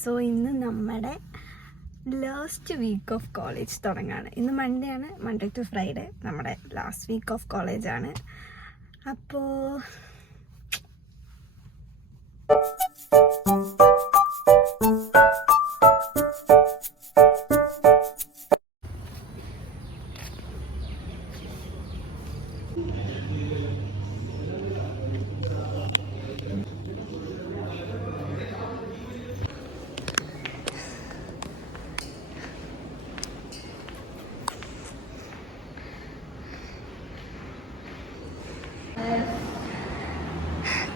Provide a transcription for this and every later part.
So ഇന്ന് നമ്മുടെ last week of college തുടങ്ങുകയാണ്. ഇന്ന് മൺഡേ ആണ്, മൺഡേ ടു ഫ്രൈഡേ നമ്മുടെ ലാസ്റ്റ് വീക്ക് ഓഫ് കോളേജാണ്. അപ്പോൾ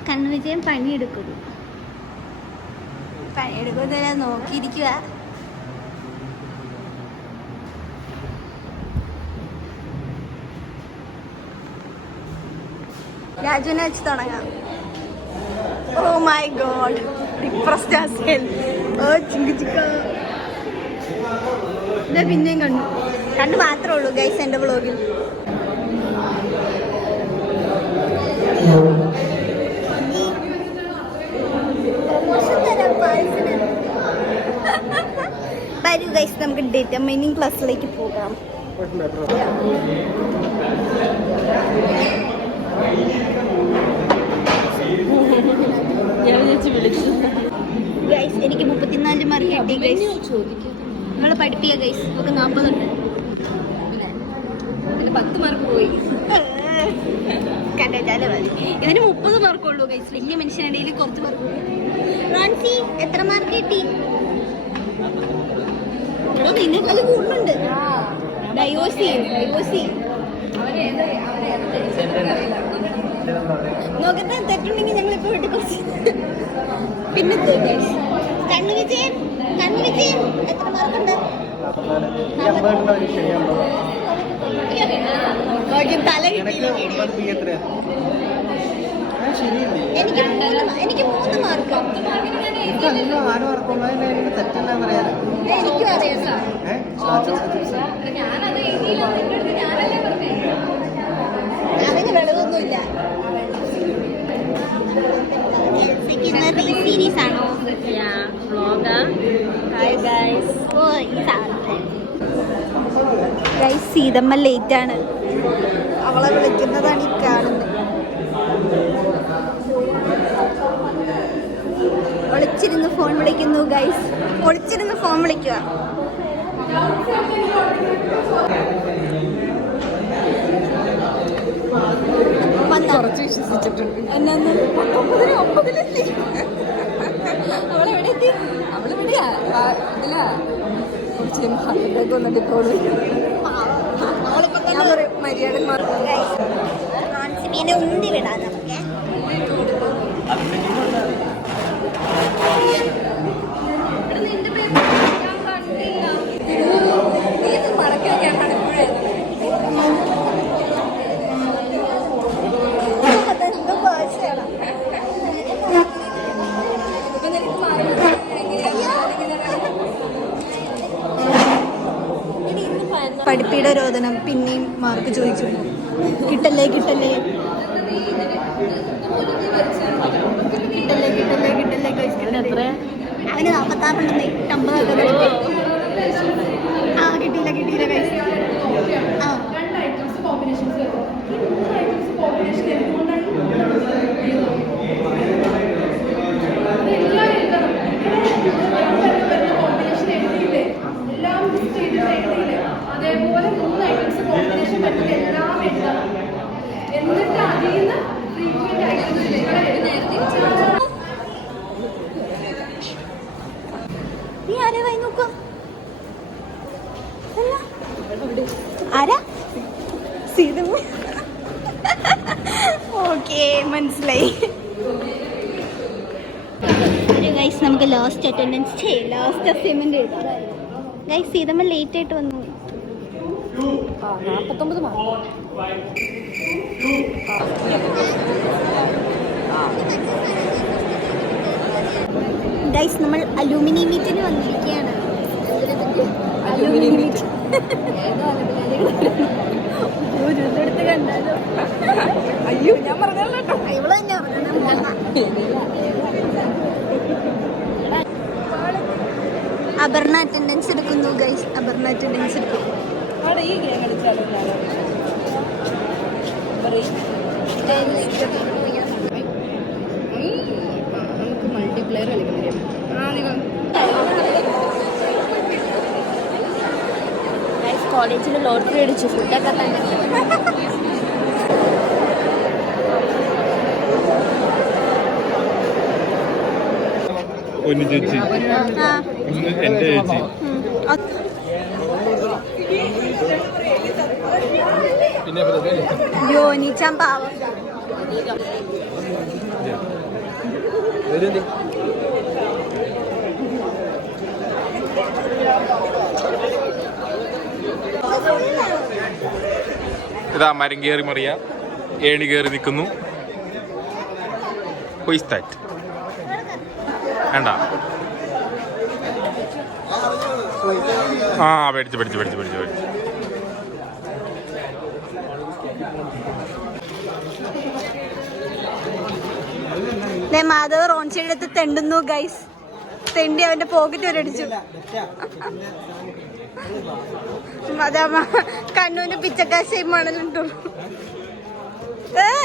കണ്ണുവിജയം പണിയെടുക്കുന്നു നോക്കിയിരിക്കുക. രാജുവിനെ വെച്ച് തുടങ്ങാം. ഓ മൈ ഗോഡ്, പിന്നെയും കണ്ടു മാത്രമേ ഉള്ളൂ ഗൈസ് എൻ്റെ വ്ളോഗിൽ. വരൂ ഗൈസ്, നമുക്ക് ഡിറ്റർമിനിങ് ക്ലാസ്സിലേക്ക് പോകാം. ഗൈസ് എനിക്ക് 34 മാർക്ക് കിട്ടി ഗൈസ്. നിങ്ങൾ പഠിപ്പിക്കുക ഗൈസ്, നമുക്ക് 40 ഉണ്ട്. 10 മാർക്ക് പോയി. കണ്ടാല് മതി. ഇതിന് 30 മാർക്കുള്ളൂ ഗൈസ്. വലിയ മനുഷ്യനിടയിൽ കുറച്ച് മാർക്ക്. റാൻസി എത്ര മാർക്ക് കിട്ടി? നിന്നെക്കാളും കൂടുന്നുണ്ട്. ഡൈവോഴ്സ് നോക്കട്ടെ, തെറ്റുണ്ടെങ്കിൽ ഞങ്ങളിപ്പോ വീട്ടിൽ കുറച്ച്. പിന്നെ കണ്ണുവിജയൻ എത്ര മാർക്കുണ്ട്? തല എനിക്ക് 3 മാർക്ക്. എനിക്കും അറിയാം. അതിന് വെള്ളമൊന്നുമില്ല. സീരീസ് ആണോ? സീതമ്മ ലേറ്റ് ആണ്. അവളെ വിളിക്കുന്നതാണ് ഈ കാണുന്നത്. ഒളിച്ചിരുന്ന് ഫോൺ വിളിക്കുന്നു ഗൈസ്. ഒളിച്ചിരുന്ന് ഫോൺ വിളിക്കുക. കുറച്ച് വിശ്വസിച്ചിട്ടുണ്ട്. എന്നാന്ന് 9-9 അവളെവിടെ എത്തി? അവളിവിടെയാ ഇതിലാ മര്യാദ ഫ്രാൻസിനെ ഉന്തി വിടാം നമുക്ക്. പഠിപ്പിയുടെ രോദനം പിന്നെയും മാർക്ക് ചോദിച്ചു. കിട്ടല്ലേ അവന് 46 ഉണ്ടെന്നേ. 50 കിട്ടിയില്ല ഗൈസ്. അതേപോലെ 3 ഐറ്റംസ് കോമ്പിനേഷൻ പറ്റുന്ന എല്ലാം എഴുതണം. എന്നിട്ട് അതിൽ നിന്ന് ട്രീറ്റ്മെന്റ് ഓക്കെ, മനസ്സിലായി. ഗൈസ് നമുക്ക് ലാസ്റ്റ് അറ്റൻഡൻസ് ചെയ്യാം. ലാസ്റ്റ് അസൈൻമെന്റ് എഴുതാം ഗൈസ്. സീതമ്മ ലേറ്റ് ആയിട്ട് വന്നു. 49 മാർക്ക്. ഗൈസ് നമ്മൾ അലൂമിനി മീറ്റിന് വന്നിരിക്കുകയാണ്. അലൂമിനി മീറ്റ് എടുത്ത് കണ്ടാലോ? അയ്യോ, ഞാൻ പറഞ്ഞല്ലോ. ഇവള് തന്നെ പറഞ്ഞു. അപർണ അറ്റൻഡൻസ് എടുക്കുന്നു ഗൈസ്. അപർണ അറ്റൻഡൻസ് എടുക്കുന്നു. അവിടെ ഈ ഗെയിം കളിച്ചാലോ? നമുക്ക് മൾട്ടിപ്ലെയർ കളിക്കണം. കോളേജിൽ ലോട്ടറി അടിച്ചു ഫുഡൊക്കെ തന്നെ. ചേച്ചി എന്റെ ചേച്ചി യോനിച്ചാൻ പാവം. ഇതാ മരം കയറി മറിയ ഏണി കയറി നിൽക്കുന്നു. വേണ്ട ആ പേടിച്ച് പേടിച്ച് പേടിച്ച് പേടിച്ച് പേടിച്ച് മാധവ് റോൺസിയുടെ അടുത്ത് തെണ്ടുന്നു ഗൈസ്. തെണ്ടി അവന്റെ പോക്കറ്റ് വരെ അടിച്ചു. അതാ കണ്ണൂന്റെ പിച്ചക്കാശ് മണലുണ്ടോ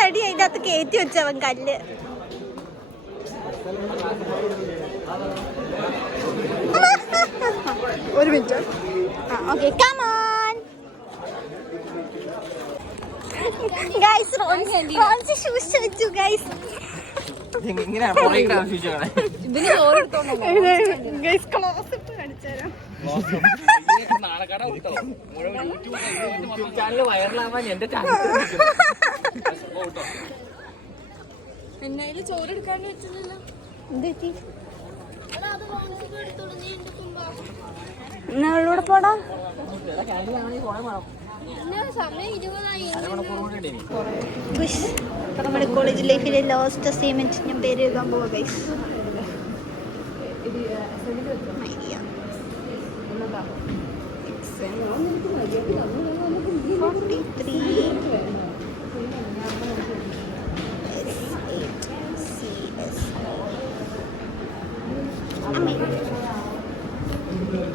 അടി അതിന്റെ അകത്ത് കയറ്റി വെച്ചവൻ കല്ല്. ഒരു minute. Okay come on guys. റോൺസി ഷൂസ് വെച്ചു ഗൈസ്. പിന്നെ ചോറെടുക്കാൻ വെച്ചില്ലല്ലോ. എന്നോട് പോടാ. നമ്മുടെ കോളേജ് ലൈഫിലെ ലാസ്റ്റ് അസൈൻമെന്റ് ഞാൻ പേര് എഴുതാൻ പോവാ ഗൈസ്.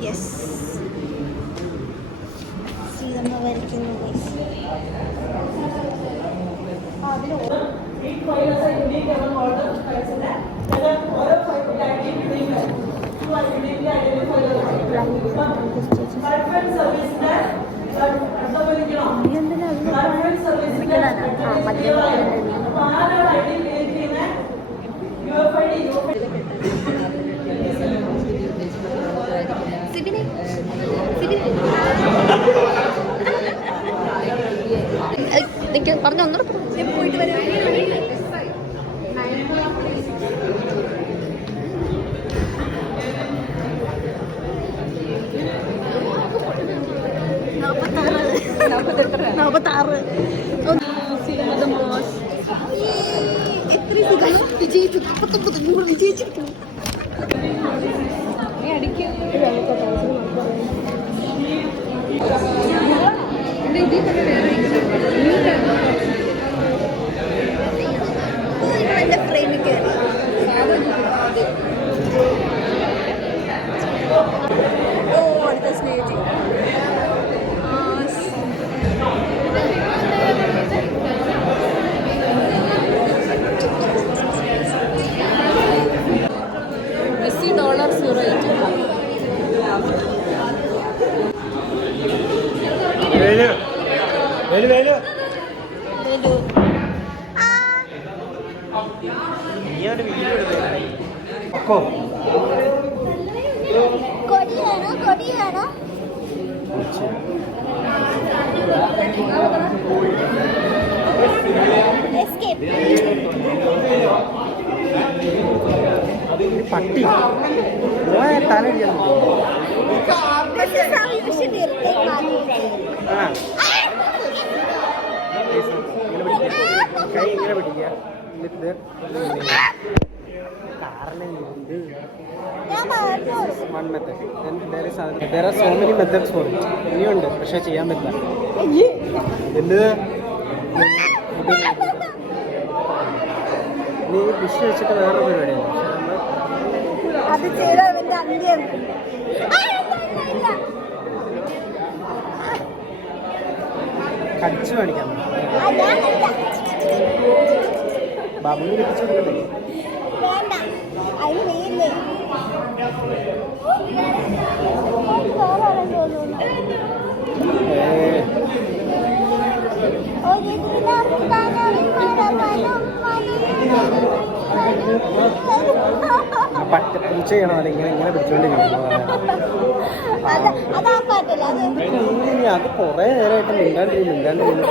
യെസ് ശ്രീതമ്മ വരയ്ക്കുന്നു ഗൈസ്. പറഞ്ഞ ഒന്നുകൂടെ പോയിട്ട് വരാം. നാപ്പത്താറ് വിജയിച്ചിരിക്കുന്നു. എന്റെ ഫ്രെയിമിൽ കയറി അടുത്ത സ്നേഹിച്ചു. കൊടിയാണോ കൊടിയാണോ പട്ടി തലടിയാണ്. കൈ ഇങ്ങനെ പിടിക്കുക. One method. Then there are so many methods for it. ഇനിയുണ്ട് പക്ഷെ ചെയ്യാൻ പറ്റില്ല. എന്ത് നീ ഡിഷ് വെച്ചിട്ട് വേറെ പരിപാടിയാണ്. അത് ചെയ്താൽ കടിച്ചു കാണിക്കാം. ബാബുവിന് കടിച്ചു കൊടുക്കണ്ടേ? പറ്റപ്പൂച്ച ചെയ്യണോ അല്ലെങ്കിൽ ഇങ്ങനെ പിടിച്ചോണ്ടിരിക്കണം. അത് കൊറേ നേരമായിട്ട് മിണ്ടാണ്ടിരുന്നു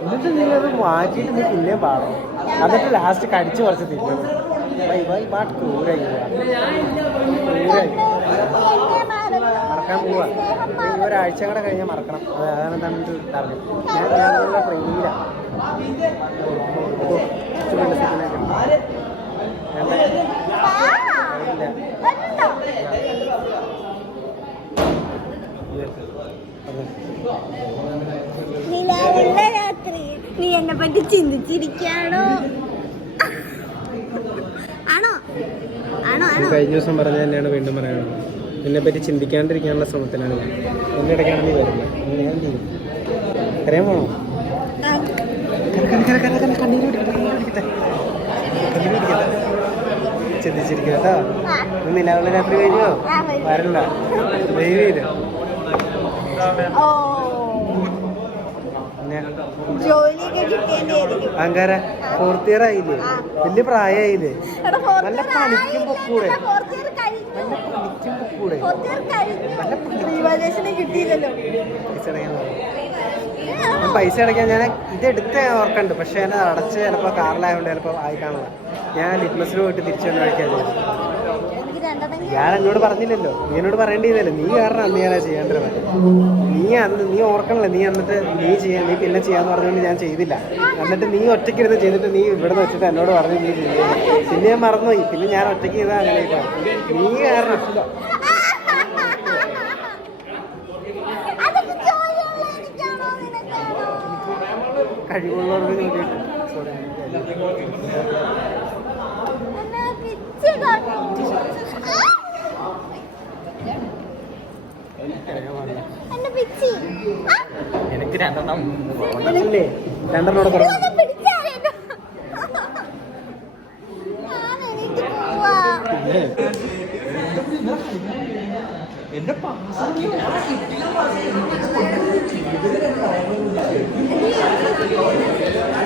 എന്നിട്ട് നീ അത് മാറ്റിയിട്ട് നീ പിന്നെ പാടും. എന്നിട്ട് ലാസ്റ്റ് കടിച്ചു കുറച്ച് തിരിക്കണം. പാട്ട് ക്രൂരായി മറക്കാൻ പോവാ. ഒരാഴ്ച കൂടെ കഴിഞ്ഞാൽ മറക്കണം. അതാണ് എന്താണ് പറഞ്ഞു. ഞാനുള്ള ട്രെയിനിങ്ങിലാണ്. നീ എന്നെ പറ്റി ചിന്തിച്ചിരിക്കാണോ? ആണോ ആണോ ആണോ? കഴിഞ്ഞ ദിവസം പറഞ്ഞത് തന്നെയാണ് വീണ്ടും പറയുന്നത്. എന്നെ പറ്റി ചിന്തിക്കാണ്ടിരിക്കാനുള്ള ശ്രമത്തിലാണ് ഞാൻ. എന്നെ ഇടയ്ക്കാണ് നീ വരുന്നത്. ഞാൻ ചെയ്യും. അറിയാൻ പോണോ? ചിന്തിച്ചിരിക്കുക കേട്ടോ. നിലാവുള്ള രാത്രി കഴിഞ്ഞോ? വരണ്ട. ദൈവം അങ്കാര 4th year ആയില്ലേ? വലിയ പ്രായമായില്ലേ? നല്ല പണിക്കും പൊക്കൂടെ? നല്ല പണിക്കും പൊക്കൂടെ? പൈസ അടയ്ക്കാൻ ഞാൻ ഇതെടുത്ത് ഓർക്കണ്ട്. പക്ഷെ ഞാൻ അടച്ച് ചിലപ്പോൾ കാറിലായതുകൊണ്ട് ചിലപ്പോൾ ആയി കാണില്ല. ഞാൻ ലിറ്റ്മസിന് പോയിട്ട് തിരിച്ചു വന്ന് കഴിക്കാൻ. ഞാൻ എന്നോട് പറഞ്ഞില്ലല്ലോ. നീ എന്നോട് പറയേണ്ടിയതല്ലേ. നീ കാരണം അന്ന് ഞാനാ ചെയ്യേണ്ടത്. നീ ഓർക്കണല്ലേ. നീ എന്നിട്ട് നീ പിന്നെ ചെയ്യാന്ന് പറഞ്ഞുകൊണ്ട് ഞാൻ ചെയ്തില്ല. എന്നിട്ട് നീ ഒറ്റയ്ക്കിരുന്ന് ചെയ്തിട്ട് നീ ഇവിടെ നിന്ന് വെച്ചിട്ട് എന്നോട് പറഞ്ഞു നീ ചെയ്യില്ല. പിന്നെ ഞാൻ മറന്നുപോയി. പിന്നെ ഞാൻ ഒറ്റയ്ക്ക് ചെയ്താൽ അങ്ങനെ നീ കാരണം. കഴിവുള്ളവർക്ക് വേണ്ടിയിട്ട് എനിക്ക് രണ്ടെണ്ണോടെ പറഞ്ഞു.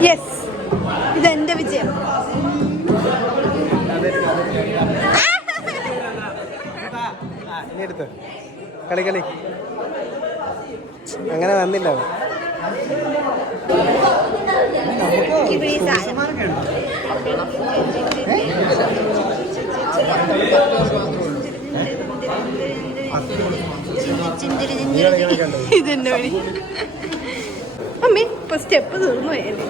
യെസ്, ഇതെന്റെ വിജയം. എടുത്ത് കളി അങ്ങനെ വന്നില്ല. ഇതെന്നെ വഴി. അമ്മേ ഇപ്പൊ സ്റ്റെപ്പ് തീർന്നു പോയല്ലേ.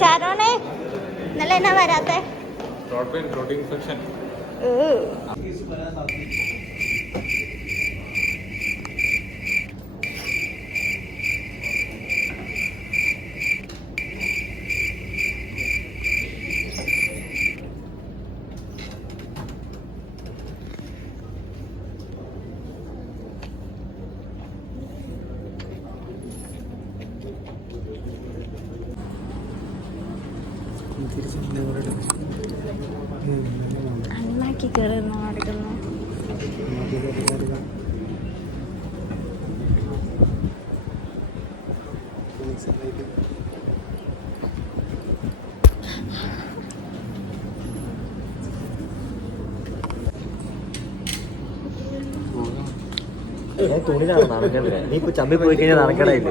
ഷാരോണേ ഇന്നലെ എന്നാ വരാത്തെ? അണ്ണാക്കി കയറുന്നു നടക്കുന്നു. തുണിയിലാണ് നടക്കണ്ടേ? നീ ഇപ്പൊ ചമ്മി പോയി കഴിഞ്ഞാൽ നടക്കണയില്ല.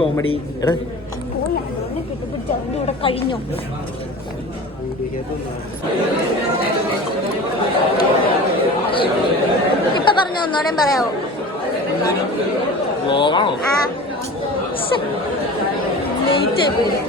കോമഡി ഇവിടെ കഴിഞ്ഞു. ഇപ്പൊ പറഞ്ഞു ഒന്നോടെയും പറയാവോ? ലേറ്റ് ആയി പോയി.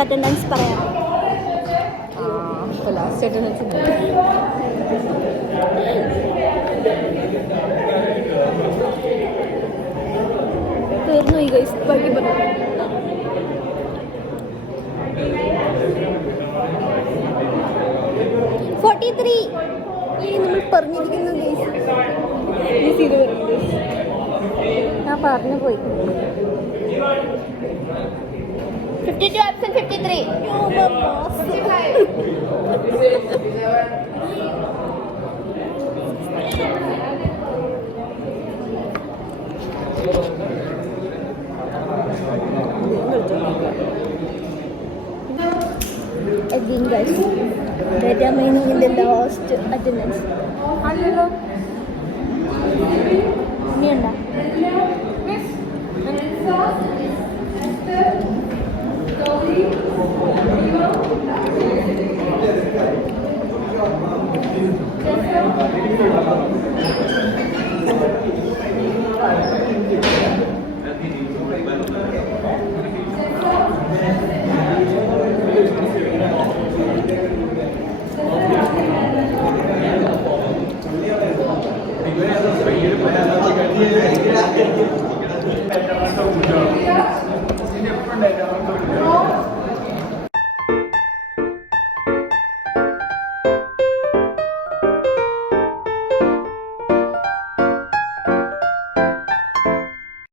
ലാസ്റ്റ് അറ്റൻഡൻസ് പറയാം. ലാസ്റ്റ് അറ്റൻഡൻസ് തീർന്നു ഈ ഗൈസ്. ബാക്കി പറഞ്ഞു 43 ഈ നമ്മൾ പറഞ്ഞിരിക്കുന്നു ഗൈസ്. ഞാൻ പറഞ്ഞു പോയി. 52 absent 53. Again guys, determining in the last attendance. അല്ലല്ലോ ഇനിയുണ്ടോ?